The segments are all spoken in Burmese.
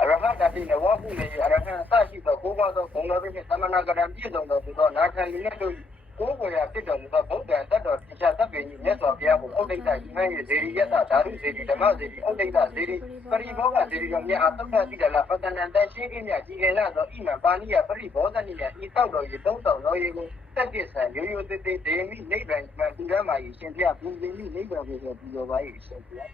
အရဟတတိနဝကုနေအရဟံအစရှိသောကိုးပါးသောဂုဏ်တော်ဖြင့်သမဏဂရံပြည့်စုံသောသူသောနာခံလူနဲ့တို့ကိုယ်ကိုယ်ရာဖြစ်တော်မူသောဗုဒ္ဓံတတ်တော်တရားတပ်ပင်ကြီးမြတ်စွာဘုရားကိုဥဒိဋ္ဌဤမှန်၏ဇေရိယတဓာတုဇေရိဓမ္မဇေရိဥဒိဋ္ဌဇေရိပရိဘောဂဇေရိတော်မြတ်အားသုခတိတလပတနံတန်ရှင်းခြင်းမြတ်ကြီးကင်လာသောဣမံပါဏိယပရိဘောဇနိမြတ်ဤတောက်တော်၏သုံးဆောင်တော်၏ကိုတက်ပြဆံရိုးရိုးသေးသေးဒေမိနိဗ္ဗာန်မှသူရမှာ၏ရှင်ဘုရားဘုဇိမိနိဗ္ဗာန်ကိုပူဇော်ပါ၏ရှင်ဘုရား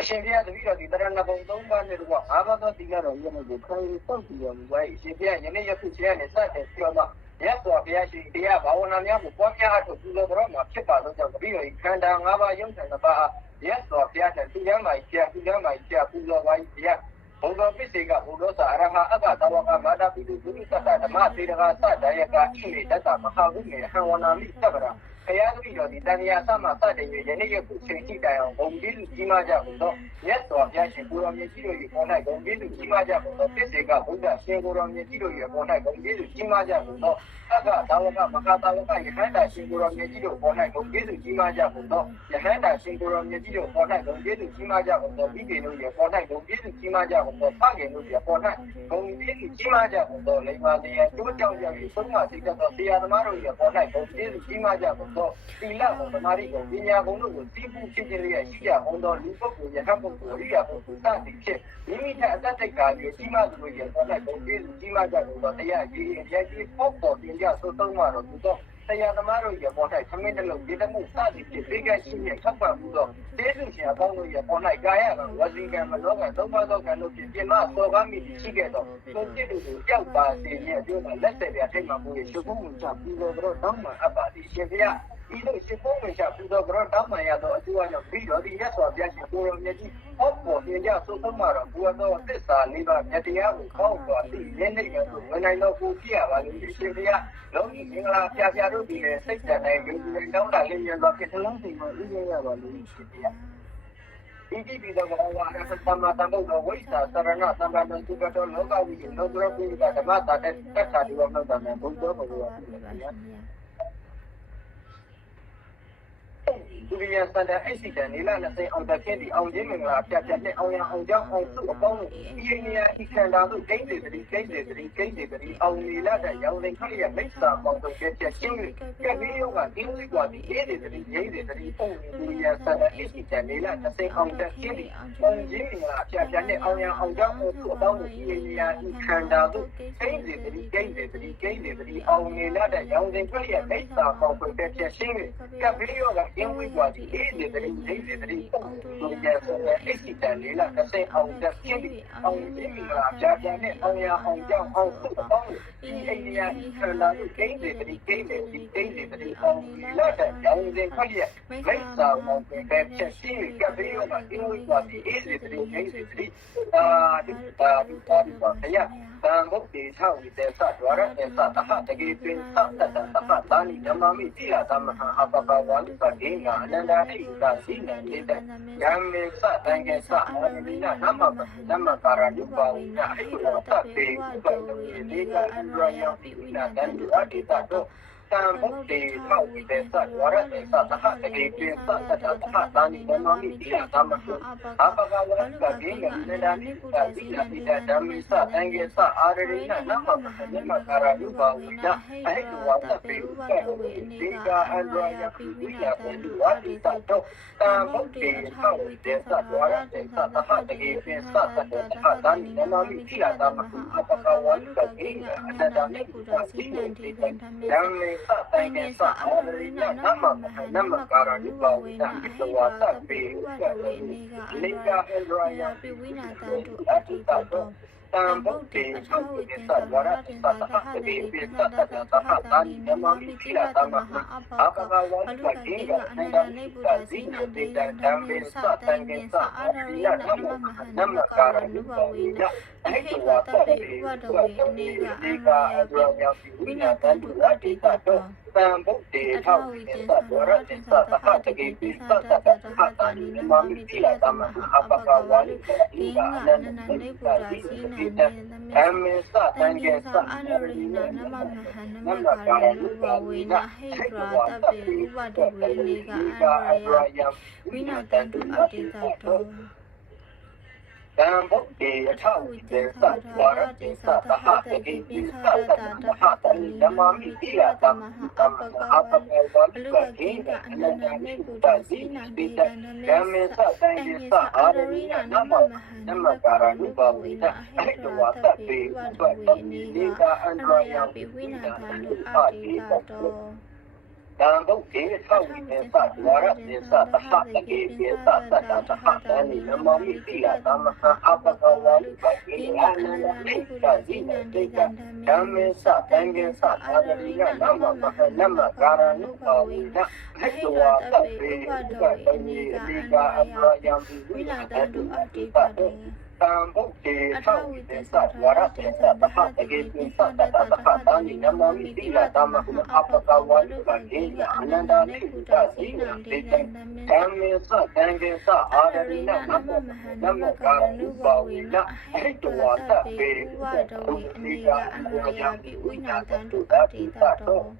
အရှင်ဘုရားတပည့်တော်ဒီတရဏဂုံ၃ပါးနဲ့တော့အာဘသောတိကတော့ယနေ့ကိုခံယူတောက်ပြီးတော်မူပါ၏ရှင်ဘုရားယနေ့ယခုချင်းနဲ့စတဲ့ပြောတော့မြတ်စွာဘုရားရှင်တရားဘာဝနာများကိုပွားများအထောက်ပြုလို့တော့မှာဖြစ်ပါတော့ကြောင့်တပည့်တော်ခန္ဓာ၅ပါးယုံထံတစ်ပါးမြတ်စွာဘုရားနဲ့သူရမိုင်ဆရာသူရမိုင်ဆရာပူဇော်ပါ၏ဘုရားဘုရားပစ္စေကဘုရောစာအရဟအဘသဝကမာတာပိတုဒုက္ခတဓမ္မသေရကသတယကဣမေတတမဟာဝိမေဟံဝနာမိသဗ္ဗရာဘုရားတပည့်တော်ဒီတန်ရာသမစတဲ့ရယနေ့ယခုချိန်ကြည့်တိုင်အောင်ဘုံကြီးလူကြီးမားကြဘုသောမြတ်စွာဘုရားရှင်ကိုရောမြတ်ကြီးတို့၏ပေါ်၌ဘုံကြီးလူကြီးမားကြဘုသောပစ္စေကဘုရားရှင်ကိုရောမြတ်ကြီးတို့၏ပေါ်၌ဘုံကြီးလူကြီးမားကြဘုသောအကသာဝကမဟာသာဝကယဟန္တာရှင်ကိုရောမြတ်ကြီးတို့ပေါ်၌ဘုံကြီးလူကြီးမားကြဘုသောယဟန္တာရှင်ကိုရောမြတ်ကြီးတို့ပေါ်၌ဘုံကြီးလူကြီးမားကြဘုသောမိခင်တို့၏ပေါ်၌ဘုံကြီးလူကြီးမားကြဘုသောဖခင်တို့၏ပေါ်၌ဘုံကြီးလူကြီးမားကြဘုသောလိမ္မာတရားကျိုးကြောင့်ကြောင့်သုံးမသိတတ်သောဆရာသမားတို့၏ပေါ်၌ဘုံကြီးလူကြီးမားကြဘုသောသီလဘုံသမာဓိဘုံပညာဘုံတို့ကိုသိဖို့ဖြစ်ခြင်းလျက်ရှိကြဘုံသောလူပုဂ္ဂိုလ်ယဟန်ပုဂ္ဂိုလ်အရိယာပုဂ္ဂိုလ်စသည်ဖြင့်မိမိထက်အသက်တိတ်ကာမျိုးကြီးမားသူတို့၏ပေါ်၌ဘုံကြီးလူကြီးမားကြဘုသောတရားကြီးအပြည့်ကြီးပုဂ္ဂိုလ်တင်ကြသို့သုံးမှာတော့သူသောတရားသမားတို့၏ပေါ်၌သမင်းတလုံးဒီတမှုစသည်ဖြင့်သိကရှိမြတ်ထောက်ပံ့မှုသောတေစုရှင်အပေါင်းတို့၏ပေါ်၌ကာယကဝစီကံမနောကံသုံးပါးသောကံတို့ဖြင့်ပြမစောကားမိရှိခဲ့သောသူจิตတို့ကိုကြောက်ပါစေခြင်းအကျိုးမှာလက်ဆက်ပြထိတ်မှမှု၏ရှုပ်မှုချပူဇော်တော်တောင်းမှအပ်ပါသည်ရှင်ဘုရားဤသို့ရှုပ်မှုချပူဇော်တော်တောင်းမှရသောအကျိုးအကြောင်းပြီးတော်သည်မြတ်စွာဘုရားရှင်ကိုရောမြတ်ကြီးဟောပေါ်တင်ကြသို့သုံးမှာတော့ဘုရားသောသစ္စာလေးပါးမြတ်တရားကိုကောင်းစွာသိရင်းနှိမ့်ရသို့ဝင်နိုင်သောကိုဖြစ်ရပါလိမ့်ရှင်ဘုရားလုံးကြီးမင်္ဂလာဖျားဖျားတို့ဒီလည်းစိတ်တန်တိုင်းယုံကြည်တောင်းတလင်းရသောဖြစ်သလုံးစိတ်မှာဥပ္ပရပါလိမ့်ရှင်ဘုရားဒီကြည့်ပြီးတော့ဘာဝရသမ္မာသမ္ဗုဒ္ဓဝိသသရဏသမ္မာတန်သူတော်လောကဝိလောကရပိကဓမ္မတာတဲ့တက္ကတိဝမတ္တမေဘုဒ္ဓဘုရားသူရစတဲ့အိစိတန်နီလာနဲ့စိန်အောင်တခင်ဒီအောင်ချင်းမင်္ဂလာပြပြနဲ့အောင်ရအောင်ကြောင်းအောင်စုအပေါင်းဒီနေရာဤခန္ဓာတို့ဂိမ့်တွေတည်းဂိမ့်တွေတည်းဂိမ့်တွေတည်းအောင်နီလာတဲ့ရောင်ရင်ခရရမိစ္ဆာပေါင်းတို့ကျက်ရှင်းကဲပြီးရောကဒီလိုကဒီရေးတွေတည်းရေးတွေတည်းပုံသူရစတဲ့အိစိတန်နီလာနဲ့စိန်အောင်တခင်ဒီအောင်ချင်းမင်္ဂလာပြပြနဲ့အောင်ရအောင်ကြောင်းအောင်စုအပေါင်းဒီနေရာဤခန္ဓာတို့ဂိမ့်တွေတည်းဂိမ့်တွေတည်းဂိမ့်တွေတည်းအောင်နီလာတဲ့ရောင်ရင်ခရရမိစ္ဆာပေါင်းတို့ကျက်ရှင်းကဲပြီးရောကဒီလိုဒီအေးတွေတည်းလေးတွေတည်းပုံသူရစတဲ့အိစိတန်လေးလာတစ်ဆင့်အောင်တက်ချင်းပြီးအောင်ချင်းမင်္ဂလာပြပြနဲ့အောင်ရအောင်ကြောင်းအောင်စုပေါင်းဒီအိန္ဒိယခန္ဓာကိုဂိမ်းတွေတည်းဂိမ်းတွေဒီဂိမ်းတွေတည်းအောင်လာတဲ့ရောင်စဉ်ခက်ရမိစ္ဆာမောင်ပဲချက်ရှိကပ်ပြီးတော့ဒီလိုပါဒီအေးတွေတည်းဂိမ်းတွေတည်းဒီပါခရသံဘုတ်တေထောက်တဲ့သတ္တဝရတဲ့သတ္တဟတကေပင်သတ္တတသဘာသာနိဓမ္မမိတိလာသမဟအပပဝန္တဒေငါအနန္တဟိတာစိနံနေတဲ့ယံမေသတံကေသအနိနာနမဓမ္မကာရဏုပါဝိနာဟိတောသတေဥပဒေဒီကအန္တရာယပိဝိနာတံတုအတိတတောသံဘုတ်တေထောက်တဲ့သတ္တဝရတဲ့သတ္တဟတကေပင်သတ္တတသဘာသာနိဓမ္မမိတိလာသမဟအပပဝန္တဒေငါအနန္တဟိတာစိနံနေတဲ့ဓမ္မေသတံကေသအာရရိနာနမဓမ္မကာရဏုပါဝိနာအဟိတောသတေဥပဒေဒီကအန္တရာယပိဝိနာတံတုအတိတတောသံဘုတ်တေထောက်တဲ့သတ္တဝရတဲ့သတ္တဟတကေပင်သတ္တတသဘာသာနိဓမ္မမိတိလာသမဟအပပဝန္တဒေငါအနန္တဟိတာစိနံနေတဲ့ဓမ္မေသတံကေသအာရရိနာနမကာရဏုပါဝိနာဟိတောသတေဥပဒေဒီကအန္တရာယပိဝိနာတံတုအတိတတောသံဘုတ်တေထောက်တဲ့သတ္တဝရတဲ့သတ္တဟတကေပင်သတ္တတသဘာသာနိဓမ္မမိတိလာသမဟအပပဝန္တဒေငါအနန္တဟိတာစိနံနေတဲ့ဓမ္မေသတံကေသအာရရိနာနမကာရဏုပါဝိနာအဟိတောသတေဥပဒေဒီကအန္တရာယပိဝိနာတံတုအတိတတောသံဘုတ်တေထောက်တဲ့သတ္တဝရတဲ့သတ္တဟတကေပင်သတ္တတသဘာသာနိဓမ္မမိတိလာသမဟအပပဝန္တဒေငါအနန္တဟိတာစိနံ Amesa Tangesa Ararina Nama Mahana Karanu Wina Hydra Tabe Wadu Viniga Araya Vina Tandu Aditato Damboke Atawi Desa Wara Desa Taha Degi Taha Namami Tila Tamaha Luka Kinga Anana Nebuda Zina Dida Namesa Tangesa Ararina Nama Karanu Wina Hydra Tabe Wadu Viniga Araya Vina Tandu Aditato Damboke Atawi Desa Wara Desa Taha Degi Desa Taha Dani Namami Tila Tamaha Apakawalu Kinga Anana Nebuda Zina Dida Namesa Tangesa Ararina Nama Karanu Wina Hydra Tabe Wadu Viniga Araya Vina Tandu Aditato Damboke Atawi Desa Wara Desa Taha Degi Desa Taha Dani Namami Tila Tamaha Apakawalu Kinga Ananda Nebuda Zina Dida Namesa Tangesa Ararina Nama Karanu Wina Hydra Tabe Wadu Viniga Araya Vina Tandu Aditato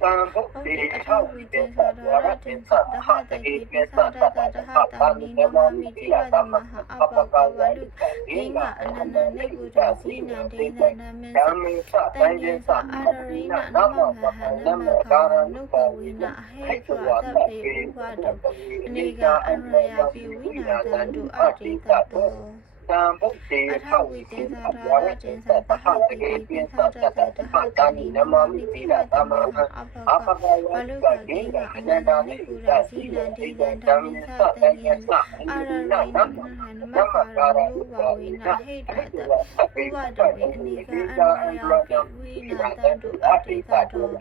Damboke Atawi Desa Wara Desa Taha Degi Desa Taha Dani Namami Tila Tamaha Apakawalu Kinga Ananda Nebuda Zina Dida Namesa Tangesa Ararina Nama Karanu Wina Hydra Tabe Wadu Viniga Araya Vina Tandu Aditato Damboke Atawi Desa Wara Desa Taha Degi Desa Taha Dani Namami Tila Tamaha Apakawalu Kinga Ananda Nebuda Zina Dida Namesa Tangesa Ararina Nama Karanu Wina Hydra Tabe Wadu Viniga Araya Vina Tandu Aditato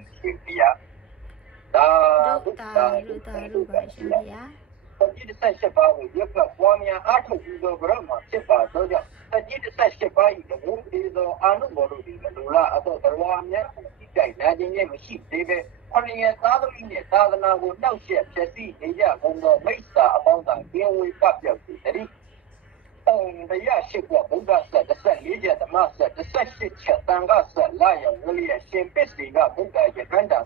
Tadi desai sebahu dia puan yang aku juga berama sebab dia tadi desai sebahu itu itu anu baru di lula atau terwamnya tidak najisnya masih debe orang yang tahu ini tahu nak tahu siapa sesi dia kalau mereka abang tak dia wujud jadi dia sebuah benda sedasar dia dah masa desai secara tangga layak mulia sampai sehingga benda yang anda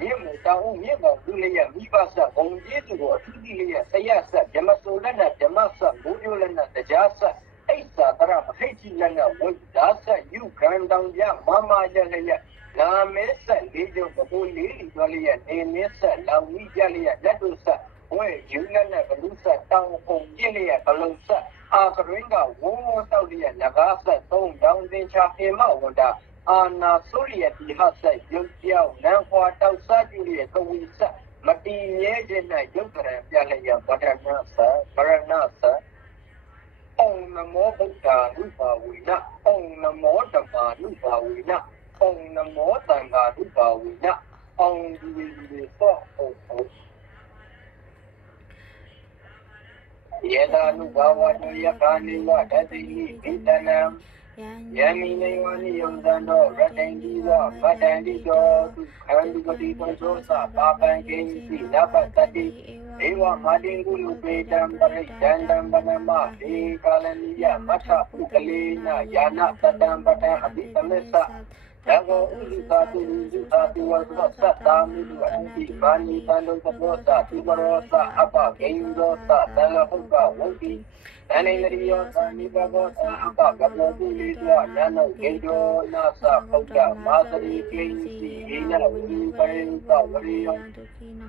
Ia tahu ia boleh mibasa onje tu tudi dia saya jamasulana jamasa bujulana tajasa aisa tara mahijilana wadasa you kandang ya mama jalaya na mesa lejo babuli dolia ne mesa lawi jalaya ladusa we julana balusa tang onje balusa akringa wo tau dia nagasa tong down din cha ema wanda Ana Surya Dihasa Yogyaw Nangwa Tau Sajuri Kawisa Mati Nyejena Yogara Yalaya Paranasa Om Namo Buddha Rupa Wina Om Namo Dhamma Rupa Wina Om Namo Tanga Rupa Wina Om Dwi So Yeda Nubawa Yakani Wadati Vitanam Yamini Wani Yondano, Ratangiwa, Matandigo, Kandugati Consosa, Papa Gensi, Napatati, Ewa Madingulu Pedam, Dandam Banama, E. Kalania, Mata, Ukalina, Yana, Tadam Bata, Abitamesa, Dago Uzatu, Wasa, Tamilu, Anti, Bani, Tando Kaposa, Tubarosa, Apa, Gengosa, Talahuka, Woki. Anayariyosa Nibagosa Apa Gabodulidwa Nano Gedo Nasa Kauda Masari Kensi Ina Uniparenka Wariyo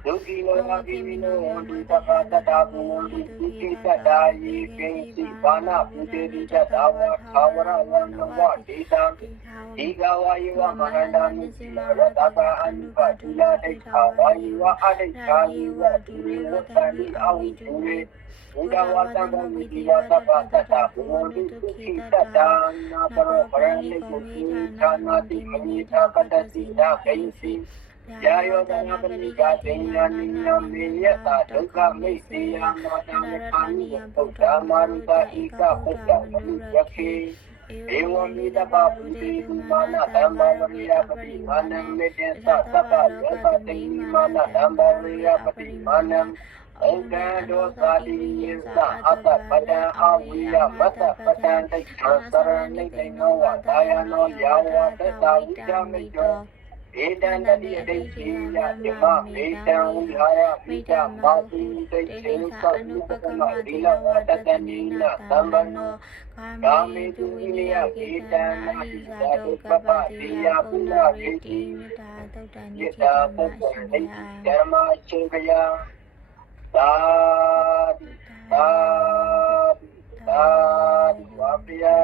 Dukino Agimino Dutaka Tatabu Dukita Dayi Kensi Bana Puterita Dawa Kawara Wanawa Dita Digawa Iwa Mahandani Rataka Anuka Tula Deka Iwa Adeka Iwa Turi Watani Awi Turi Udah wata mengikuti wata kata kemudian kita dan para orang itu karena diminta pada tidak kensi Jayo dengan menikah dengan minyak tak dekat mesti yang macam kami sudah maruta ika sudah menikah Ewa mida babu di mana tambah waria pati mana medesa tapa jasa tinggi mana tambah waria pati mana Ogando Sadi Ata Padan Awiya Mata Padan Sarani Noa Dayano Yawa Teta Ujamijo Vedanta Diya Yama Vedan Vihara Vita Mabu Techa Nupakama Dila Watadanina Sambano Kami Dunia Vedana Isado Papa Diya Pula Viti Yita Pukani Dharma Chingaya Dadi Wapya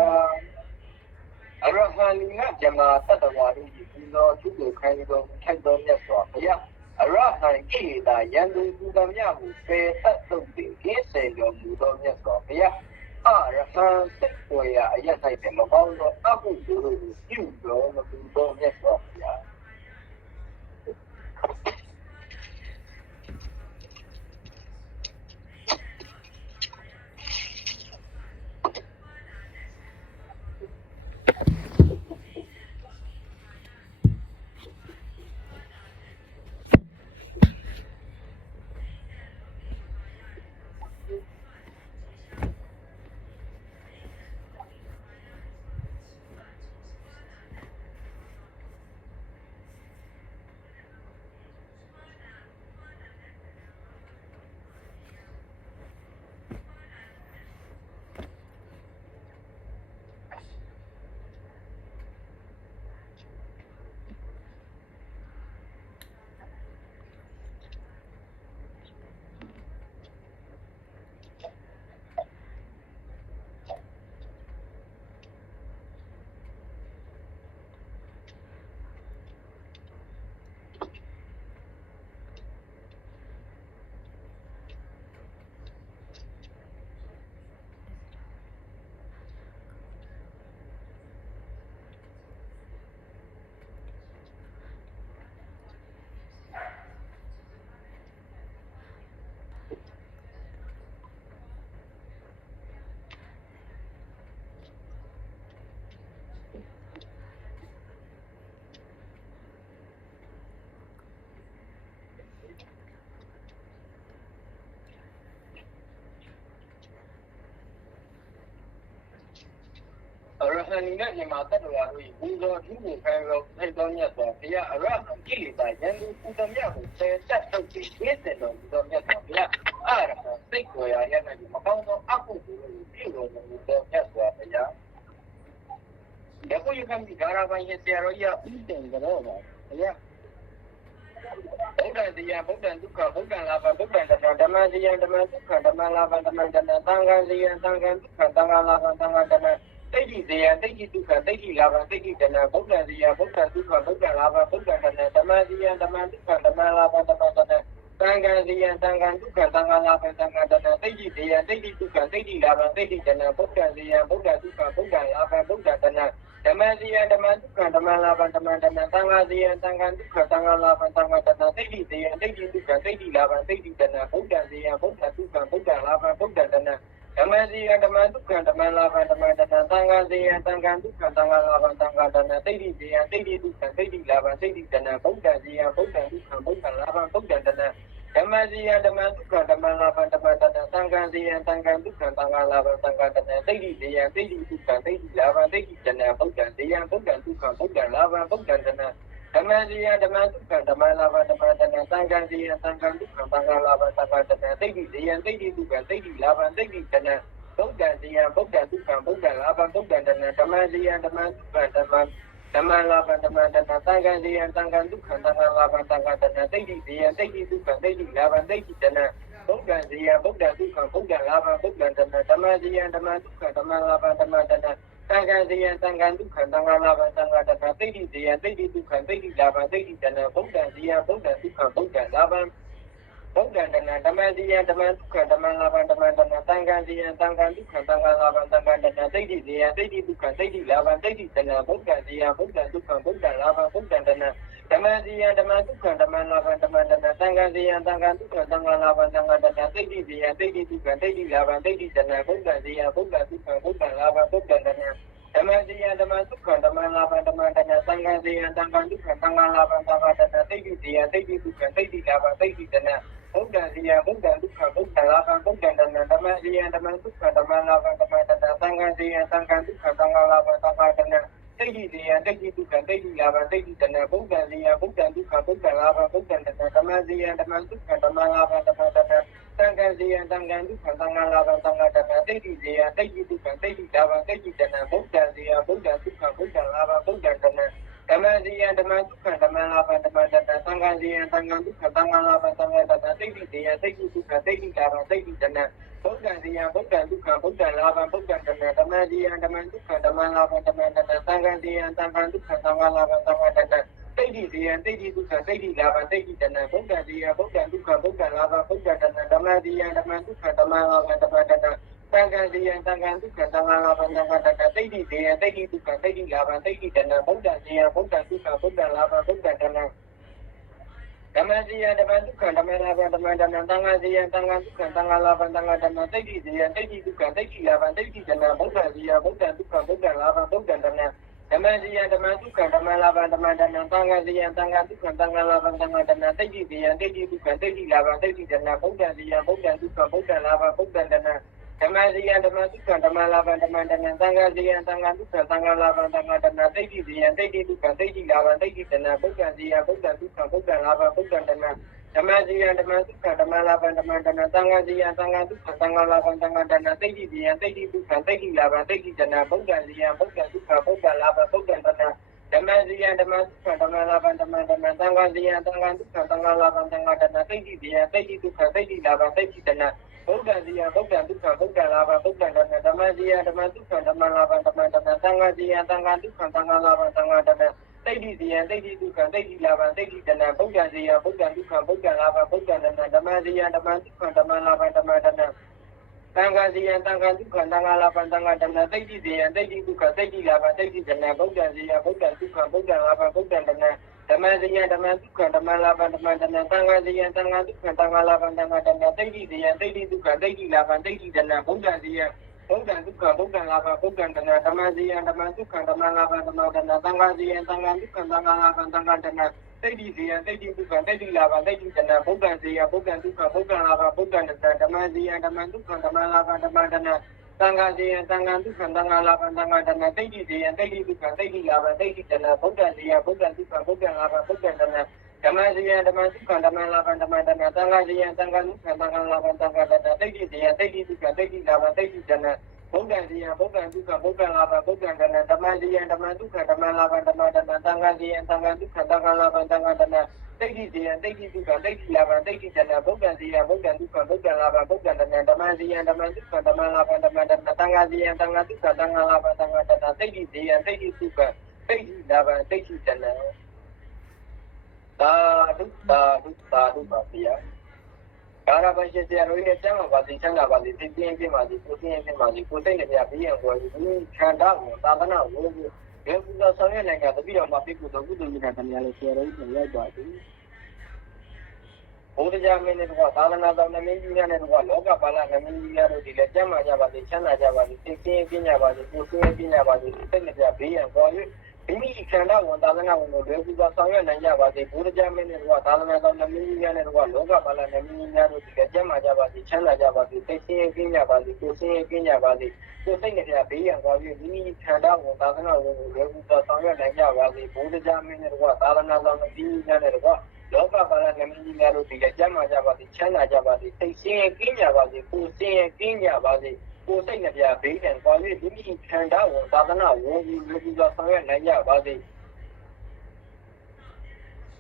Arahani Jama Tatawari Puno Tuku Kaido Kaido Nyaswapya Arahan Kita Yandu Kudamyahu Pe Tatubi Kese Yo Mudo Nyaswapya Arahan Sekpoya Ayasai Temabauno Abu Guru Yudo Mudo Nyaswapya Arahani Yama Tatawari Puno Tuku Kaido Kaido Nyaswapya Arahan Kita Yandu Kudamyahu Pe Tatubi Kese Yo Mudo Nyaswapya Arahan Sekpoya Yandu Mabauno Abu Guru Yudo Mudo Nyaswapya Yapo Yukam Garavan Yesiaroya Uden Garova Ya Buddha Diya Buddha Dukkha Buddha Lava Buddha Dhamma Diya Dhamma Dukkha Dhamma Lava Dhamma Dhamma Tanga Diya Tanga Dukkha Tanga Lava Tanga Dhamma Teki Diya Teki Dukkha Teki Lava Teki Dhamma Buddha Diya Buddha Dukkha Buddha Lava Buddha Dhamma Dhamma Diya Dhamma Dukkha Dhamma Lava Dhamma Dhamma Tanga Diya Tanga Dukkha Tanga Lava Tanga Dhamma Teki Diya Teki Dukkha Teki Lava Teki Dhamma Buddha Diya Buddha Dukkha Buddha Lava Buddha Dhamma Dhamma Diya Dhamma Dukkha Dhamma Lava Dhamma Dhamma Tanga Diya Tanga Dukkha Tanga Lava Tanga Dhamma Teki Diya Teki Dukkha Teki Lava Teki Dhamma Buddha Diya Buddha Dukkha Buddha Lava Buddha Dhamma Dhamma Diya Dhamma Dukkha Dhamma Lava Dhamma Dhamma Tanga Diya Tanga Dukkha Tanga Lava Tanga Dhamma Teki Diya Teki Dukkha Teki Lava Teki Dhamma Buddha Diya Buddha Dukkha Buddha Lava Buddha Dhamma Dhamma Diya Dhamma Dukkha Dhamma Lava Dhamma Dhamma Tanga Diya Tanga Dukkha Tanga Lava Tanga Dhamma Teki Diya Teki Dukkha Teki Lava Teki Dhamma Buddha Diya Buddha Dukkha Buddha Lava Buddha Dhamma Dhamma Diya Dhamma Dukkha Dhamma Lava Dhamma Dhamma Tanga Diya Tanga Dukkha Tanga Lava Tanga Dhamma Teki Diya Teki Dukkha Teki Lava Teki Dhamma Buddha Diya Buddha Dukkha Buddha Lava Buddha Dhamma Dhamma Diya Dhamma Dukkha Dhamma Lava Dhamma Dhamma Tanga Diya Tanga Dukkha Tanga Lava Tanga Dhamma Teki Diya Teki Dukkha Teki Lava Teki Dhamma Buddha Diya Buddha Dukkha Buddha Lava Buddha Dhamma Dhamma Diya Dhamma Dukkha Dhamma Lava Dhamma Dhamma Tanga Diya Tanga Dukkha Tanga Lava Tanga Dhamma Teki Diya Teki Dukkha Teki Lava Teki Dhamma Buddha Diya Buddha Dukkha Buddha Lava Buddha Dhamma Dhamma Diya Dhamma Dukkha Dhamma Lava Dhamma Dhamma Tanga Diya Tanga Dukkha Tanga Lava Tanga Dhamma Teki Diya Teki Dukkha Teki Lava Teki Dhamma Buddha Diya Buddha Dukkha Buddha Lava Buddha Dhamma Dhamma Diya Dhamma Dukkha Dhamma Lava Dhamma Dhamma Tanga Diya Tanga Dukkha Tanga Lava Tanga Dhamma Teki Diya Teki Dukkha Teki Lava Teki Dhamma Buddha Diya Buddha Dukkha Buddha Lava Buddha Dhamma Dhamma Diya Dhamma Dukkha Dhamma Lava Dhamma Dhamma Tanga Diya Tanga Dukkha Tanga Lava Tanga Dhamma Teki Diya Teki Dukkha Teki Lava Teki Dhamma ဘုဒ္ဓံစီယံဘုဒ္ဓံဒုက္ခဘုဒ္ဓံလာဘံဘုဒ္ဓံတဏဓမ္မစီယံဓမ္မဒုက္ခဓမ္မလာဘံဓမ္မတဏသံဃံစီယံသံဃံဒုက္ခသံဃာလာဘံသံဃာတဏတိဋ္ဌိစီယံတိဋ္ဌိဒုက္ခတိဋ္ဌိလာဘံတိဋ္ဌိတဏဘုဒ္ဓံစီယံဘုဒ္ဓံဒုက္ခဘုဒ္ဓံလာဘံဘုဒ္ဓံတဏဓမ္မစီယံဓမ္မဒုက္ခဓမ္မလာဘံဓမ္မတဏသံဃံစီယံသံဃံဒုက္ခသံဃာလာဘံသံဃာတဏတိဋ္ဌိစီယံတိဋ္ဌိဒုက္ခတိဋ္ဌိလာဘံတိဋ္ဌိတဏဘုဒ္ဓံစီယံဘုဒ္ဓံဒုက္ခဘုဒ္ဓံလာဘံဘုဒ္ဓံတဏဓမ္မစီယံဓမ္မဒုက္ခဓမ္မလာဘံဓမ္မတဏသံဃံစီယံသံဃံဒုက္ခသံဃာလာဘံသံဃာတဏတိဋ္ဌိစီယံတိဋ္ဌိဒုက္ခတိဋ္ဌိလာဘံတိဋ္ဌိတဏဘုဒ္ဓံစီယံဘုဒ္ဓံဒုက္ခဘုဒ္ဓံလာဘံဘုဒ္ဓံတဏဓမ္မစီယံဓမ္မဒုက္ခဓမ္မလာဘံဓမ္မတဏသံဃံစီယံသံဃံဒုက္ခသံဃာလာဘံသံဃာတဏတိဋ္ဌိစီယံတိဋ္ဌိဒုက္ခတိဋ္ဌိလာဘံတိဋ္ဌိတဏဘုဒ္ဓံစီယံဘုဒ္ဓံဒုက္ခဘုဒ္ဓံလာဘံဘုဒ္ဓံတဏဓမ္မစီယံဓမ္မဒုက္ခဓမ္မလာဘံဓမ္မတဏသံဃံစီယံသံဃံဒုက္ခသံဃာလာဘံသံဃာတဏတိဋ္ဌိစီယံတိဋ္ဌိဒုက္ခတိဋ္ဌိလာဘံတိဋ္ဌိတဏဘုဒ္ဓံစီယံဘုဒ္ဓံဒုက္ခဘုဒ္ဓံလာဘံဘုဒ္ဓံတဏဓမ္မစီယံဓမ္မဒုက္ခဓမ္မလာဘံဓမ္မတဏသံဃာစီယံသံဃာဒုက္ခသံဃာလာဘံသံဃာတဏတိဋ္ဌိစီယံတိဋ္ဌိဒုက္ခတိဋ္ဌိလာဘံတိဋ္ဌိတဏဘုဒ္ဓံစီယံဘုဒ္ဓံဒုက္ခဘုဒ္ဓံလာဘံဘုဒ္ဓံတဏဓမ္မစီယံဓမ္မဒုက္ခဓမ္မလာဘံဓမ္မတဏသံဃာစီယံသံဃာဒုက္ခသံဃာလာဘံသံဃာတဏတိဋ္ဌိစီယံတိဋ္ဌိဒုက္ခတိဋ္ဌိလာဘံတိဋ္ဌိတဏဘုဒ္ဓံစီယံဘုဒ္ဓံဒုက္ခဘုဒ္ဓံလာဘံဘုဒ္ဓံတဏဓမ္မစီယံဓမ္မဒုက္ခဓမ္မလာဘံဓမ္မတဏသံဃာစီယံသံဃာဒုက္ခသံဃာလာဘံသံဃာတဏတိဋ္ဌိစီယံတိဋ္ဌိဒုက္ခတိဋ္ဌိလာဘံတိဋ္ဌိတဏဘုဒ္ဓံစီယံဘုဒ္ဓံဒုက္ခဘုဒ္ဓံလာဘံဘုဒ္ဓံတဏဓမ္မစီယံဓမ္မဒုက္ခဓမ္မလာဘံဓမ္မတဏသံဃာစီယံသံဃာဒုက္ခသံဃာလာဘံသံဃာတဏတိဋ္ဌိစီယံတိဋ္ဌိဒုက္ခတိဋ္ဌိလာဘံတိဋ္ဌိတဏဘုဒ္ဓံစီယံဘုဒ္ဓံဒုက္ခဘုဒ္ဓံလာဘံဘုဒ္ဓံတဏဓမ္မစီယံဓမ္မဒုက္ခဓမ္မလာဘံဓမ္မတဏသံဃာစီယံသံဃာဒုက္ခသံဃာလာဘံသံဃာတဏတိဋ္ဌိစီယံတိဋ္ဌိဒုက္ခတိဋ္ဌိလာဘံတိဋ္ဌိတဏဘုဒ္ဓံစီယံဘုဒ္ဓံဒုက္ခဘုဒ္ဓံလာဘံဘုဒ္ဓံတဏဓမ္မစီယံဓမ္မဒုက္ခဓမ္မလာဘံဓမ္မတဏသံဃာစီယံသံဃာဒုက္ခသံဃာလာဘံသံဃာတဏတိဋ္ဌိစီယံတိဋ္ဌိဒုက္ခတိဋ္ဌိလာဘံတိဋ္ဌိတဏဘုဒ္ဓံစီယံဘုဒ္ဓံဒုက္ခဘုဒ္ဓံလာဘံဘုဒ္ဓံတဏဓမ္မစီယံဓမ္မဒုက္ခဓမ္မလာဘံဓမ္မတဏသံဃာစီယံသံဃာဒုက္ခသံဃာလာဘံသံဃာတဏတိဋ္ဌိစီယံတိဋ္ဌိဒုက္ခတိဋ္ဌိလာဘံတိဋ္ဌိတဏဘုဒ္ဓံစီယံဘုဒ္ဓံဒုက္ခဘုဒ္ဓံလာဘံဘုဒ္ဓံတဏဓမ္မစီယံဓမ္မဒုက္ခဓမ္မလာဘံဓမ္မတဏသံဃာစီယံသံဃာဒုက္ခသံဃာလာဘံသံဃာတဏတိဋ္ဌိစီယံတိဋ္ဌိဒုက္ခတိဋ္ဌိလာဘံတိဋ္ဌိတဏဘုဒ္ဓံစီယံဘုဒ္ဓံဒုက္ခဘုဒ္ဓံလာဘံဘုဒ္ဓံတဏဓမ္မစီယံဓမ္မဒုက္ခဓမ္မလာဘံဓမ္မတဏသံဃာစီယံသံဃာဒုက္ခသံဃာလာဘံသံဃာတဏတိဋ္ဌိစီယံတိဋ္ဌိဒုက္ခတိဋ္ဌိလာဘံတိဋ္ဌိတဏဘုဒ္ဓံစီယံဘုဒ္ဓံဒုက္ခဘုဒ္ဓံလာဘံဘုဒ္ဓံတဏဓမ္မစီယံဓမ္မဒုက္ခဓမ္မလာဘံဓမ္မတဏသံဃာစီယံသံဃာဒုက္ခသံဃာလာဘံသံဃာတဏတိဋ္ဌိစီယံတိဋ္ဌိဒုက္ခတိဋ္ဌိလာဘံတိဋ္ဌိတဏဘုဒ္ဓံစီယံဘုဒ္ဓံဒုက္ခဘုဒ္ဓံလာဘံဘုဒ္ဓံတဏဓမ္မစီယံဓမ္မဒုက္ခဓမ္မလာဘံဓမ္မတဏသံဃာစီယံသံဃာဒုက္ခသံဃာလာဘံသံဃာတဏတိဋ္ဌိစီယံတိဋ္ဌိဒုက္ခတိဋ္ဌိလာဘံတိဋ္ဌိတဏဘုဒ္ဓံစီယံဘုဒ္ဓံဒုက္ခဘုဒ္ဓံလာဘံဘုဒ္ဓံတဏဓမ္မစီယံဓမ္မဒုက္ခဓမ္မလာဘံဓမ္မတဏသံဃာစီယံသံဃာဒုက္ခသံဃာလာဘံသံဃာတဏတိဋ္ဌိစီယံတိဋ္ဌိဒုက္ခတိဋ္ဌိလာဘံတိဋ္ဌိတဏဘုဒ္ဓံစီယံဘုဒ္ဓံဒုက္ခဘုဒ္ဓံလာဘံဘုဒ္ဓံတဏဓမ္မစီယံဓမ္မဒုက္ခဓမ္မလာဘံဓမ္မတဏသံဃာစီယံသံဃာဒုက္ခသံဃာလာဘံသံဃာတဏတိဋ္ဌိစီယံတိဋ္ဌိဒုက္ခတိဋ္ဌိလာဘံတိဋ္ဌိတဏသာဓုသာဓုသာဓုပါဗျာကာရပရှိဆရာတို့ရဲ့ကျမ်းမှာပါသင်ချမ်းသာပါစေသိပြင်းပြပါစေကိုသိရင်ပြပါစေကိုစိတ်နဲ့ပြပြီးရပေါ်ပြီးဒီခန္ဓာကိုသာသနာဝိုးပြီးဒီကုသဆောင်ရနိုင်တာတပိတော်မှာပြကုသကုသမြတ်တရားလေးဆရာတို့ပြန်လိုက်ပါသည်ဘုရားမင်းနဲ့တော့သာသနာတော်နမင်းကြီးများနဲ့တော့လောကပါဠနမင်းကြီးများတို့ဒီလည်းကျမ်းမာကြပါစေချမ်းသာကြပါစေသိပြင်းပြပါစေကိုသိရင်ပြပါစေစိတ်နဲ့ပြပြီးရပေါ်ပြီးမိမိခန္ဓာဝန်သာသနာဝန်ကိုလွယ်ကူစွာဆောင်ရွက်နိုင်ကြပါစေဘုရားမင်းနဲ့တော့သာသနာတော်နမင်းကြီးများနဲ့တော့လောကပါဠနမင်းကြီးများတို့ဒီလည်းကျမ်းမာကြပါစေချမ်းသာကြပါစေသိရင်ပြပါစေကိုသိရင်ပြပါစေကိုစိတ်နဲ့ပြပြီးရပေါ်ပြီးမိမိခန္ဓာဝန်သာသနာဝန်ကိုလွယ်ကူစွာဆောင်ရွက်နိုင်ကြပါစေဘုရားမင်းနဲ့တော့သာသနာတော်နမင်းကြီးများနဲ့တော့လောကပါဠနမင်းကြီးများတို့ဒီလည်းကျမ်းမာကြပါစေချမ်းသာကြပါစေသိရင်ပြပါစေကိုသိရင်ပြပါစေကိုစိတ်နှပြဘေးနဲ့ပေါ်၍မိမိခန္ဓာဝန်သာသနာဝန်ကိုလူကြီးစွာဆောင်ရွက်နိုင်ကြပါစေ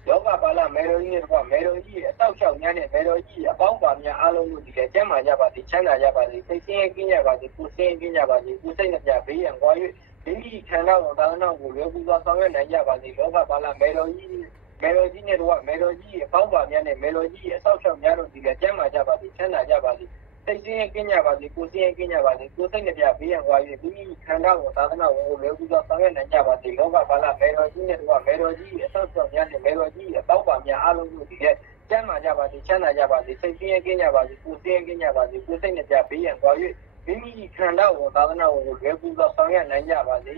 လောကပါဠမေရိုကြီးနဲ့တော့မေရိုကြီးအတောက်လျှောက်များနဲ့မေရိုကြီးအပေါင်းပါများအားလုံးတို့ဒီလည်းကျမ်းမာကြပါစေချမ်းသာကြပါစေသိရင်ပြပါစေကိုသိရင်ပြပါစေကိုစိတ်နှပြဘေးနဲ့ပေါ်၍မိမိခန္ဓာဝန်သာသနာကိုလူကြီးစွာဆောင်ရွက်နိုင်ကြပါစေလောကပါဠမေရိုကြီးနဲ့တော့မေရိုကြီးအပေါင်းပါများနဲ့မေရိုကြီးအတောက်လျှောက်များတို့ဒီလည်းကျမ်းမာကြပါစေချမ်းသာကြပါစေသိရင်ပြပါစေကိုသိရင်ပြပါစေကိုစိတ်နှပြဘေးနဲ့ပေါ်၍မိမိခန္ဓာဝန်သာသနာဝန်ကိုလူကြီးစွာဆောင်ရွက်နိုင်ကြပါစေလောကပါဠမေရိုကြီးနဲ့တော့မေရိုကြီးအတောက်လျှောက်များနဲ့မေရိုကြီးအပေါင်းပါများအားလုံးတို့ဒီလည်းကျမ်းမာကြပါစေချမ်းသာကြပါစေသိရင်ပြပါစေကိုသိရင်ပြပါစေကိုစိတ်နှပြဘေးနဲ့ပေါ်၍မိမိခန္ဓာဝန်သာသနာဝန်ကိုလူကြီးစွာဆောင်ရွက်နိုင်ကြပါစေ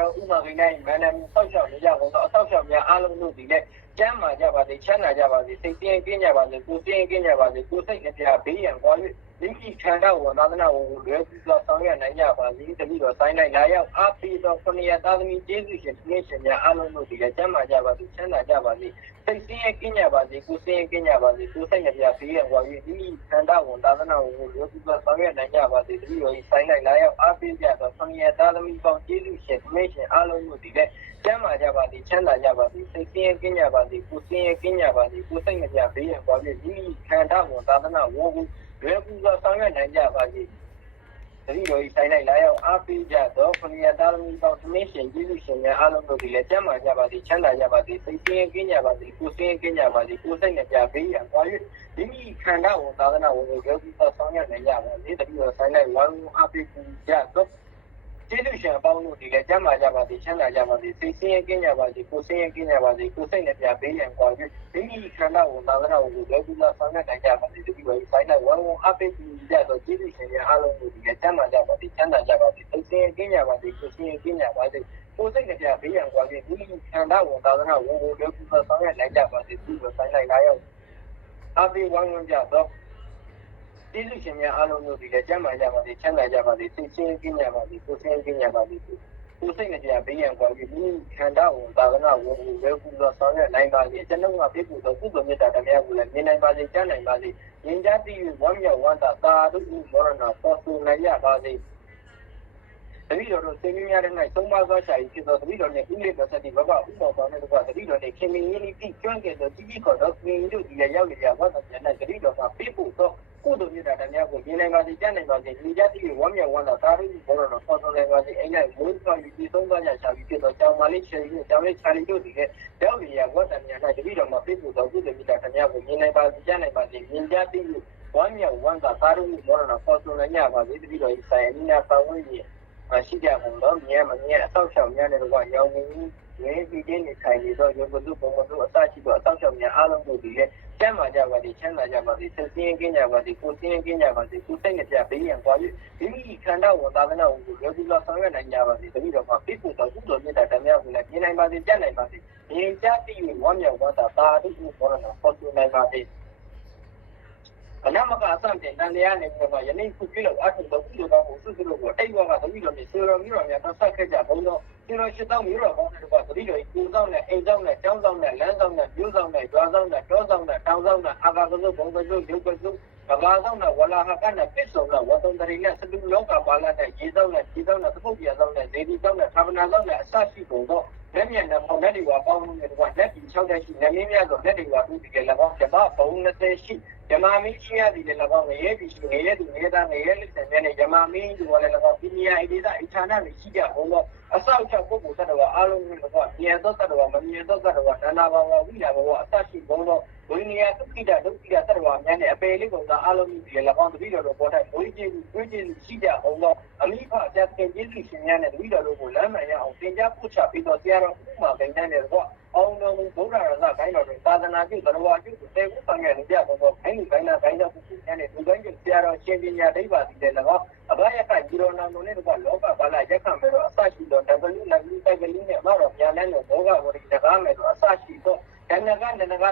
တော်ဥမာကိန်းတိုင်းမန္တန်ဆောက်ရှောက်နေကြကုန်တော့အဆောက်ရှောက်များအားလုံးတို့ဒီနဲ့ကျမ်းမာကြပါစေချမ်းသာကြပါစေစိတ်ပြင်းကင်းကြပါစေကိုယ်ပြင်းကင်းကြပါစေကိုယ်စိတ်နှပြဘေးရန်ကွာ၍မိမိခန္ဓာဝန်သာသနာဝန်ကိုလွယ်ကူစွာဆောင်ရွက်နိုင်ကြပါစေတတိတော်ဆိုင်လိုက်လာရောက်အားပေးသောခொနည်းသားသမီးကျေးဇူးရှင်သူရှင်များအားလုံးတို့ဒီလည်းကျမ်းမာကြပါစေချမ်းသာကြပါစေစိတ်ပြင်းကင်းကြပါစေကိုယ်ပြင်းကင်းကြပါစေကိုယ်စိတ်နှပြဘေးရန်ကွာ၍မိမိခန္ဓာဝန်သာသနာဝန်ကိုလွယ်ကူစွာဆောင်ရွက်နိုင်ကြပါစေတတိတော်ဆိုင်လိုက်လာရောက်အားပေးကြသောခொနည်းသားသမီးပေါင်းကျေးဇူးရှင်သူရှင်အားလုံးတို့ဒီလည်းကျမ်းမာကြပါစေချမ်းသာကြပါစေစိတ်ပြင်းကင်းကြပါစေကိုယ်ပြင်းကင်းကြပါစေကိုယ်စိတ်နှပြဘေးရန်ကွာ၍မိမိခန္ဓာဝန်သာသနာဝန်ကိုလွယ်ကူစွာဆောင်ရွက်နိုင်ကြပါစေတတိတော်ဆိုင်လိုက်လာရောက်အားပေးကြသောခဏသားသမီးပေါင်းသမီးရှင်ကျေးဇူးရှင်များအားလုံးတို့ဒီလည်းကျမ်းမာကြပါစေချမ်းသာကြပါစေစိတ်ပြင်းကင်းကြပါစေကိုယ်စင်းကင်းကြပါစေကိုယ်စိတ်နှပြဘေးရန်ကွာ၍မိမိခန္ဓာဝန်သာသနာဝန်ကိုလွယ်ကူစွာဆောင်ရွက်နိုင်ကြပါစေတတိတော်ဆိုင်လိုက်ဝမ်းအားပေးကြသောကျေးဇူးရှင်ပေါင်းတို့ဒီလည်းကျမ်းမာကြပါစေချမ်းသာကြပါစေစိတ်စင်းကင်းကြပါစေကိုယ်စင်းကင်းကြပါစေကိုယ်စိတ်နှပြဘေးရန်ကွာ၍မိမိခန္ဓာဝန်သာသနာဝန်ကိုလွယ်ကူစွာဆောင်ရွက်နိုင်ကြပါစေတတိတော်ဆိုင်လိုက်ဝမ်းအားပေးကြသောကျေးဇူးရှင်များအားလုံးတို့ဒီလည်းကျမ်းမာကြပါစေချမ်းသာကြပါစေစိတ်စင်းကင်းကြပါစေကိုယ်စင်းကင်းကြပါစေကိုယ်စိတ်နှပြဘေးရန်ကွာ၍မိမိခန္ဓာဝန်သာသနာဝန်ကိုလွယ်ကူစွာဆောင်ရွက်နိုင်ကြပါစေတတိတော်ဆိုင်လိုက်လာရောက်အားပေးဝမ်းကြသောကျေးဇူးရှင်များအားလုံးတို့ဒီလည်းကျမ်းမာကြပါစေချမ်းသာကြပါစေစိတ်ချင်းကင်းကြပါစေကိုယ်စင်းကင်းကြပါစေကိုယ်စိတ်နဲ့ကြဘေးရန်ကွာပြီးဒီခန္ဓာဝန်သာသနာဝန်ကိုဝယ်ကူသောဆောင်ရွက်နိုင်ပါစေကျွန်ုပ်ကပြည့်စုံသောကုသိုလ်မေတ္တာတရားကိုလည်းမြင်နိုင်ပါစေကြားနိုင်ပါစေဉာဏ်ကြားသိ၍ဝမ်းမြောက်ဝမ်းသာသာဓုမောရဏပေါ်ဆူနိုင်ရပါစေတတိတော်တို့စေမင်းများတဲ့၌သုံးပါးသောရှားဖြစ်သောတတိတော်နှင့်ဥလိတော်သတိဘဘဥပ္ပောပေါင်းတဲ့တတိတော်နှင့်ခင်မင်းရင်းပြီးကျွမ်းကျင်သောကြီးကြီးခေါ်သောသင်တို့ဒီလည်းရောက်လျက်ဝတ်တော်ပြန်၌တတိတော်ကပြည့်ဖို့သောကုသိုလ်မြတ်တာတရားကိုမြင်နိုင်ပါစေကြားနိုင်ပါစေဒီကြတိဝမ်းမြောက်ဝမ်းသာသာဓုဘောရတော်ပေါ်တော်နိုင်ပါစေအိမ်၌မိုးဆောင်ပြီးသုံးပါးရှားဖြစ်သောကြောင်မလေးချေရီကြောင်လေးချာလီတို့ဒီလည်းရောက်လျက်ဝတ်တော်ပြန်၌တတိတော်မှာပြည့်ဖို့သောကုသိုလ်မြတ်တာတရားကိုမြင်နိုင်ပါစေကြားနိုင်ပါစေမြင်ကြတိဝမ်းမြောက်ဝမ်းသာသာဓုဘောရတော်ပေါ်တော်နိုင်ရပါစေတတိတော်၏ဆိုင်အနိနာပါဝင်ရှိကြကုန်တော့မြဲမမြဲအဆောက်အအုံများနဲ့တော့ရောင်နေရင်းပြီးတင်းနေထိုင်နေတော့ရုပ်ကစုပုံကစုအစရှိတော့အဆောက်အအုံများအားလုံးတို့ဒီလေကျမ်းမာကြပါစေချမ်းသာကြပါစေစိတ်စင်းကင်းကြပါစေကိုယ်စင်းကင်းကြပါစေကိုယ်စိတ်နဲ့ပြဘေးရန်ကွာပြီးမိမိခန္ဓာဝန်သာသနာဝန်ကိုရောဒီလောက်ဆောင်ရွက်နိုင်ကြပါစေတတိတော့မှာပြည့်စုံသောကုသိုလ်မြတ်တာတရားကိုလည်းမြင်နိုင်ပါစေကြားနိုင်ပါစေဉာဏ်ကြားသိ၍ဝမ်းမြောက်ဝမ်းသာသာဓုဘောရဏပေါ်ဆူနိုင်ပါစေအနမကအစံတင်တန်တရားနဲ့ပြောယနေ့ခုပြလို့အထုတော်ကုသိုလ်ကောင်းမှုစုစုလို့ကိုအိမ်ဘောကတတိတော်နဲ့ဆေတော်မျိုးတော်များတော့ဆက်ခဲ့ကြဘုံတော်ဆေတော်ရှစ်တောင်းမျိုးတော်ကောင်းတဲ့ကတတိတော်ကိုဆောင်နဲ့အိမ်ဆောင်နဲ့ကျောင်းဆောင်နဲ့လမ်းဆောင်နဲ့မြို့ဆောင်နဲ့ကျွာဆောင်နဲ့တောဆောင်နဲ့တောင်ဆောင်နဲ့အာကာကစုဘုံကစုရုပ်ကစုကဘာဆောင်နဲ့ဝလာဟကနဲ့ပစ္စုံနဲ့ဝတ္တန္တရိနဲ့စတုလောကပါဠိနဲ့ရေဆောင်နဲ့ခြေဆောင်နဲ့သပုတ်ပြဆောင်နဲ့ဇေဒီဆောင်နဲ့သာဝနာဆောင်နဲ့အစရှိဘုံတော်လက်မြတ်နဲ့ပေါင်းတဲ့တွေကပေါင်းလို့တဲ့ကလက်ပြီး6တက်ရှိနမင်းများဆိုလက်တွေကသူ့ဒီကလည်းပေါင်းဓမ္မဘုံ20ရှိဓမ္မမင်းကြီးရသည်လည်းပေါင်းငရဲပြီးရှိငရဲသူငရဲသားငရဲလက်ဆယ်နဲ့ဓမ္မမင်းတို့လည်းပေါင်းပြညာဣတိသအိဌာနတွေရှိကြဘုံတော့အဆောက်အအုံပုဂ္ဂိုလ်သတ္တဝါအားလုံးကတော့မြင်သောသတ္တဝါမမြင်သောသတ္တဝါနာနာဘာဝဝိညာဘဝအစရှိဘုံတော့ဝိနည်းဒုက္ခိတသတ္တဝါများနဲ့အပေလေးပုံသားအားလုံးဒီလည်းပေါင်းတတိတော်ပေါ်တိုင်းဝိကျေဝိကျေရှိကြဘုံတော့အမိဖအကြသင်ကျေးဇူးရှင်များနဲ့တတိတော်ကိုလမ်းမှန်ရအောင်သင်ကြားပို့ချပြီးတော့တရားတော်ဥပမာပင်နဲ့တော့အောင်တော်ဘုရားရသခိုင်းတော်တွေသာသနာပြုတော်ဝါပြုတေဝဆံရနေကြတော့ခိုင်းလူခိုင်းနာခိုင်းတော်ပုဂ္ဂိုလ်များနဲ့ဒီတိုင်းကျတရားတော်ရှင်ပညာဒိဗ္ဗာတိတဲ့၎င်းအဘယကကြီးတော်နာမနဲ့တော့လောကဘာလာရက်ခံမဲ့တော့အစရှိတော့ W နဲ့ W တိုက်ကလေးနဲ့မတော်ညာနဲ့တော့ဘောဂဝရိတကားမဲ့တော့အစရှိတော့တဏ္ဍက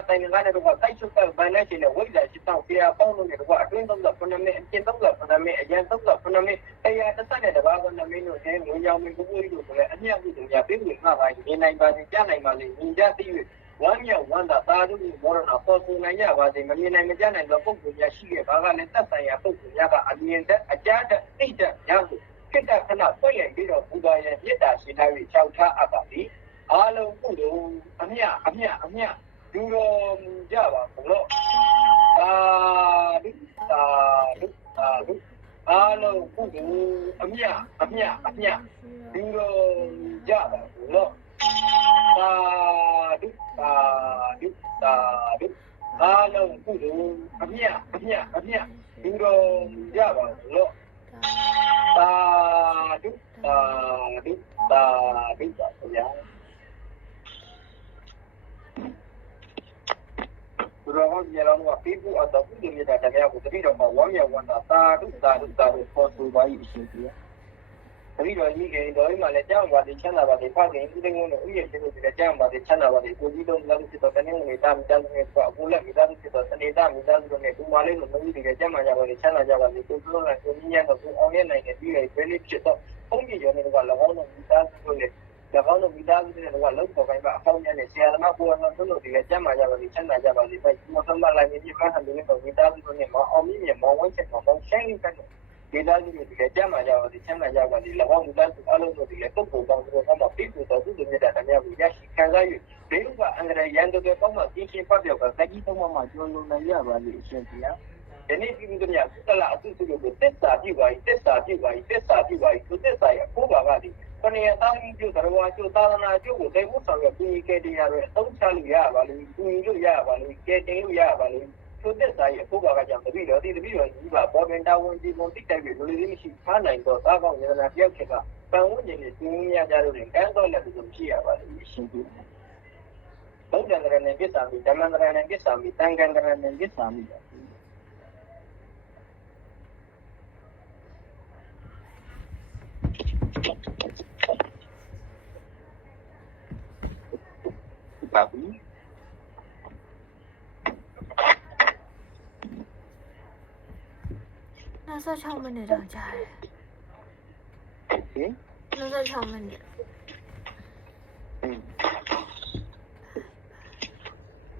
တိုင်ငါနဲ့တော့တိုက်ချုပ်တဲ့ဗန်နဲ့ရှင်နဲ့ဝိဇ္ဇာရှိတော့ဆရာပေါင်းလို့တော့အတွင်း39မိနစ်အကျဉ်39မိနစ်အရန်39မိနစ်တရားတစ်ဆက်နဲ့တပါးက9မိနစ်တို့နဲ့ငွေရောင်မင်းကိုကိုကြီးတို့ဆိုလည်းအမြတ်ပြုသူများပြေးပြီးမှပါရင်နေနိုင်ပါစေကြားနိုင်ပါစေညီကြသိ၍ဝမ်းမြောက်ဝမ်းသာသာဓုမောရဏပေါ်ဆူနိုင်ကြပါစေမမြင်နိုင်မကြားနိုင်သောပုဂ္ဂိုလ်များရှိခဲ့ပါကလည်းသက်ဆိုင်ရာပုဂ္ဂိုလ်များကအမြင်တဲ့အကြားတဲ့သိတဲ့များကိုခိတ္တခဏဖွင့်ရပြီးတော့ဘုရားရဲ့မေတ္တာရှိထား၍ကြောက်ထားအပ်ပါသည်အားလုံးကုသိုလ်အမြဒူတော်ကြပါဘုလို့သာဓုအားလုံးကုသိုလ်အမြဒူတော်ကြပါဘုလို့သာဓုအားလုံးကုသိုလ်အမြဒူတော်ကြပါဘုလို့သာဓုပါဗျာဘုရားဟောပြောလို့ကပေးဖို့အတော့ကုသိုလ်မြတ်တရားကိုတတိတော်မှာဝမ်းမြောက်ဝမ်းသာသာဓုပေါ်ဆိုပါ၏အရှင်ကြီး ပြီးတော့ဒီကိတော်ကြီးမှလည်းကြောက်ပါလေချမ်းသာပါလေဖခင်ဦးသိန်းဝင်းတို့ဥယျာဉ်ချင်းတို့လည်းကြောက်ပါလေချမ်းသာပါလေကိုကြီးတို့လည်းဖြစ်တော့တနေ့နေ့တာမိသားစုနဲ့ဆိုအခုလည်းမိသားစုဖြစ်တော့စနေတာမိသားစုတို့နဲ့ဒီမလေးတို့မကြီးတွေကျမ်းမာကြပါလေချမ်းသာကြပါလေကိုတို့လည်းကိုကြီးညံ့တော့ကိုအောင်ရနိုင်တဲ့ဒီလေဘယ်လေးဖြစ်တော့ဘုန်းကြီးရောနေတော့၎င်းတို့မိသားစုတို့လည်း၎င်းတို့မိသားစုတွေကတော့လောက်ပေါ်ပိုင်းမှာအပေါင်းများနဲ့ဆရာသမားကိုယ်တော်တို့လည်းကျမ်းမာကြပါလေချမ်းသာကြပါလေပဲဒီမှာသမလိုက်နေပြခါဟန်တွေနဲ့မိသားစုတို့နဲ့မအောင်မြင်မောင်းဝဲချက်တော့ရှင်းနေတဲ့ဒေသကြီးတွေလည်းကျမ်းမာကြပါလေချမ်းသာကြပါလေ၎င်းမိသားစုအလုံးစုတွေလည်းပုဂ္ဂိုလ်ကောင်းတို့ကမှပြည့်စုံတော်သူတွေမြတ်တာများကိုရရှိခံစား၍ဘေးဥပါအန္တရာယ်ရန်တို့ရဲ့ပေါင်းမှကြီးချင်းဖတ်ပြောက်ကသတိသုံးမှကျွလွန်နိုင်ရပါလိမ့်အရှင်ဗျာဒီနေ့ပြည်သူတွေသလာအစုစုတို့ကိုတက်စာပြုပါ၏တက်စာပြုပါ၏တက်စာပြုပါ၏သူတက်စာရဲ့အဖို့ပါကဒီခဏရသားကြီးကျို့တော်ဝါကျို့သာသနာကျို့ကိုတေဖို့ဆောင်ရပြီးကဲတရားတွေအသုံးချလို့ရပါလိမ့်ပူလို့ရပါလိမ့်ကဲတင်လို့ရပါလိမ့်သူတက်စာရဲ့အဖို့ပါကကြောင့်တပည့်တော်ဒီကြီးပါပေါ်ပင်တာဝန်ဒီပုံတိတ်တိုက်ပြီးလူလေးမရှိထားနိုင်တော့သားကောင်းရတနာတယောက်ချက်ကပန်ဝန်းကျင်နဲ့သင်ရကြလို့လည်းကန်းတော့လည်းသူမရှိရပါလိမ့်ရှင်ဗျာဘုရားကလည်းကိစ္စမီဓမ္မန္တရနဲ့ကိစ္စမီတန်ခန္ဓာနဲ့ကိစ္စမီပါဘူး26မိနစ်တောင်ကြာတယ်ဟင်26မိနစ်